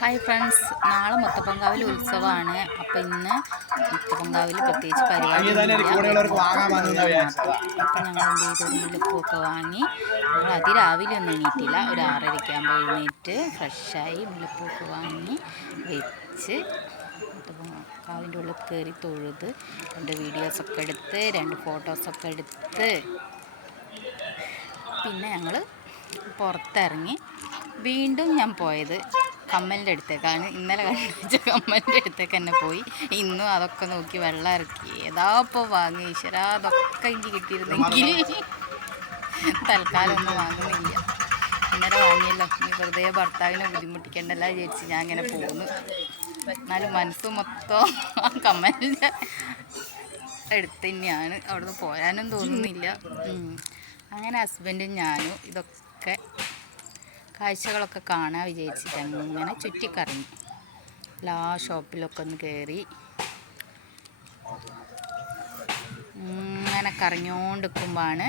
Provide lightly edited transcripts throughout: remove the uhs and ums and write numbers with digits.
Hi friends, നാളെ മുത്തപ്പൻകാവിൽ ഉത്സവമാണ്. അപ്പോൾ ഇന്ന് മുത്തപ്പൻകാവിൽ പ്രത്യേകിച്ച് പരിപാടിയൊന്നുമില്ല. അപ്പോൾ ഞങ്ങൾ എന്ത് ചെയ്തു, ഒരു മുല്ലപ്പൂവൊക്കെ വാങ്ങി. ഞങ്ങൾ അതിരാവിലെ ഒന്നും എണീറ്റില്ല, ഒരു 6:30 ആകുമ്പോൾ എഴുന്നേറ്റ് ഫ്രഷായി മുല്ലപ്പൂവൊക്കെ വാങ്ങി വെച്ച് മുത്തപ്പൻകാവിൻ്റെ ഉള്ളിൽ കയറി തൊഴുത് 2 വീഡിയോസൊക്കെ എടുത്ത് 2 ഫോട്ടോസൊക്കെ എടുത്ത് പിന്നെ ഞങ്ങൾ പുറത്തിറങ്ങി. വീണ്ടും ഞാൻ പോയത് കമ്മലിൻ്റെ അടുത്തേക്കാണ്. ഇന്നലെ കണ്ടുവച്ച കമ്മലിൻ്റെ അടുത്തേക്ക് തന്നെ പോയി. ഇന്നും അതൊക്കെ നോക്കി വെള്ളം ഇറക്കി ഏതാ ഇപ്പോൾ വാങ്ങി. ഈശ്വരാ, അതൊക്കെ എനിക്ക് കിട്ടിയിരുന്നെങ്കിൽ. തൽക്കാലം ഒന്നും വാങ്ങുന്നില്ല. ഇന്നലെ വാങ്ങിയല്ലോ, നീ വെറുതെ ഭർത്താവിനെ ബുദ്ധിമുട്ടിക്കേണ്ടല്ല വിചാരിച്ച് ഞാൻ അങ്ങനെ പോകുന്നു. എന്നാലും മനസ്സ് മൊത്തം ആ കമ്മലിൻ്റെ അടുത്ത് തന്നെയാണ്. അവിടുന്ന് പോരാനും തോന്നുന്നില്ല. അങ്ങനെ ഹസ്ബൻഡും ഞാനും ഇതൊക്കെ കാഴ്ചകളൊക്കെ കാണാൻ വിചാരിച്ചിട്ട് അങ്ങനെ ചുറ്റിക്കറങ്ങി. എല്ലാ ഷോപ്പിലൊക്കെ ഒന്ന് കയറി ഇങ്ങനെ കറങ്ങിക്കൊണ്ടിരിക്കുമ്പോഴാണ്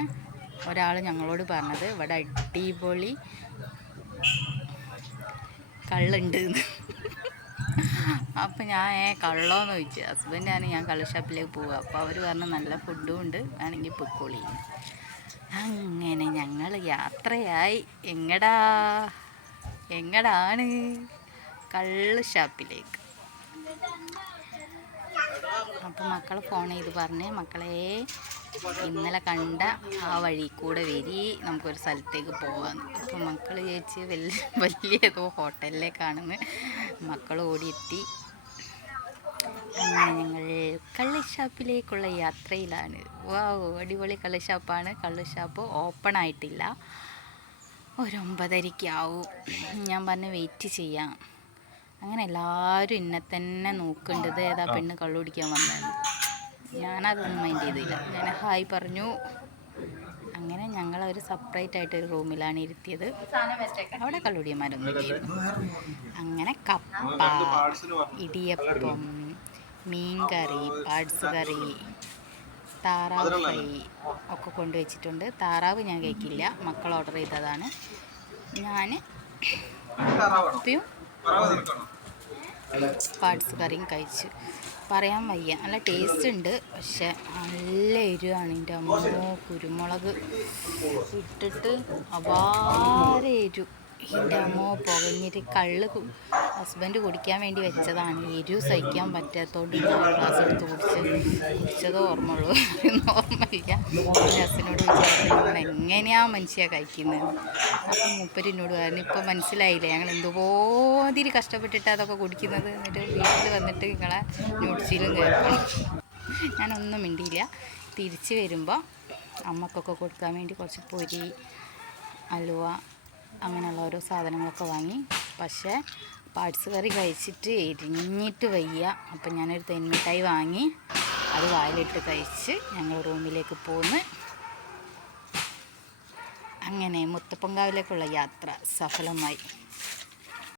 ഒരാൾ ഞങ്ങളോട് പറഞ്ഞത് ഇവിടെ അടിപൊളി കള്ളുണ്ട്. അപ്പം ഞാൻ കള്ളോന്ന് ചോദിച്ചു. ഹസ്ബൻഡാണ് ഞാൻ കള്ള് ഷോപ്പിലേക്ക് പോവുക. അപ്പോൾ അവർ പറഞ്ഞു നല്ല ഫുഡും ഉണ്ട്, വേണമെങ്കിൽ പൊക്കോളി. അങ്ങനെ ഞങ്ങൾ യാത്രയായി. എങ്ങടാണ്? കള്ള് ഷാപ്പിലേക്ക്. അപ്പം മക്കൾ ഫോൺ ചെയ്ത് പറഞ്ഞ്, മക്കളെ ഇന്നലെ കണ്ട ആ വഴി കൂടെ വരി, നമുക്കൊരു സ്ഥലത്തേക്ക് പോകാമെന്ന്. അപ്പം മക്കൾ ചോദിച്ച് വലിയ ഏതോ ഹോട്ടലിലേക്കാണെന്ന്. മക്കൾ ഓടിയെത്തി. അങ്ങനെ ഞങ്ങൾ കള്ള് ഷാപ്പിലേക്കുള്ള യാത്രയിലാണ്. വാവ്, അടിപൊളി കള്ള് ഷാപ്പാണ്. കള്ള് ഷാപ്പ് ഓപ്പൺ ആയിട്ടില്ല, ഒരു 9:30 ആവും. ഞാൻ പറഞ്ഞ് വെയിറ്റ് ചെയ്യാം. അങ്ങനെ എല്ലാവരും എന്നെ തന്നെ നോക്കേണ്ടത്, ഏതാ പെണ്ണ് കള്ളു കുടിക്കാൻ വന്നതെന്ന്. ഞാനതൊന്നും മൈൻഡ് ചെയ്തില്ല. ഞാൻ ഹായ് പറഞ്ഞു. അങ്ങനെ ഞങ്ങളൊരു സെപ്പറേറ്റ് ആയിട്ടൊരു റൂമിലാണ് ഇരുത്തിയത്. അവിടെ കള്ളുടിയന്മാരൊന്നും ഇല്ലായിരുന്നു. അങ്ങനെ കപ്പ, ഇടിയപ്പം, മീൻ കറി, പാഡ്സ് കറി, താറാവ് ഫ്രൈ ഒക്കെ കൊണ്ടുവച്ചിട്ടുണ്ട്. താറാവ് ഞാൻ കഴിക്കില്ല, മക്കൾ ഓർഡർ ചെയ്തതാണ്. ഞാൻ കപ്പയും പാഡ്സ് കറിയും കഴിച്ചു. പറയാൻ വയ്യ, നല്ല ടേസ്റ്റ് ഉണ്ട്. പക്ഷെ നല്ല എരിവാണ്. എൻ്റെ അമ്മോ, കുരുമുളക് ഇട്ടിട്ട് അപാര എരിവ്. എൻ്റെ അമ്മോ, പുകഞ്ഞിട്ട്. കള്ള് ഹസ്ബൻഡ് കുടിക്കാൻ വേണ്ടി വെച്ചതാണ്. എരിവ് സഹിക്കാൻ പറ്റാത്തതുകൊണ്ട് ഞാൻ ഗ്ലാസ് എടുത്ത് കുടിച്ചതോ ഓർമ്മയുള്ളൂ, ഓർമ്മയില്ല. എൻ്റെ ഹസ്ബൻഡിനോട് ചോദിച്ചാൽ നിങ്ങൾ എങ്ങനെയാണ് മനുഷ്യ കഴിക്കുന്നത്? അപ്പം മൂപ്പരിനോട് പറഞ്ഞു, ഇപ്പം മനസ്സിലായില്ലേ ഞങ്ങൾ എന്തുപോതിരി കഷ്ടപ്പെട്ടിട്ട് അതൊക്കെ കുടിക്കുന്നത്. എന്നിട്ട് വീട്ടിൽ വന്നിട്ട് നിങ്ങളെ ന്യൂഡ്സിലും കേൾക്കണം. ഞാനൊന്നും മിണ്ടിയില്ല. തിരിച്ച് വരുമ്പോൾ അമ്മക്കൊക്കെ കൊടുക്കാൻ വേണ്ടി കുറച്ച് പൊരി, അലുവ, അങ്ങനെയുള്ള ഓരോ സാധനങ്ങളൊക്കെ വാങ്ങി. പക്ഷേ പാഡ്സ് കറി കഴിച്ചിട്ട് എരിഞ്ഞിട്ട് വയ്യ. അപ്പം ഞാനൊരു തെന്മിഠായി വാങ്ങി, അത് വായിലിട്ട് കഴിച്ച് ഞങ്ങൾ റൂമിലേക്ക് പോന്ന്. അങ്ങനെ മുത്തപ്പൻകാവിലേക്കുള്ള യാത്ര സഫലമായി.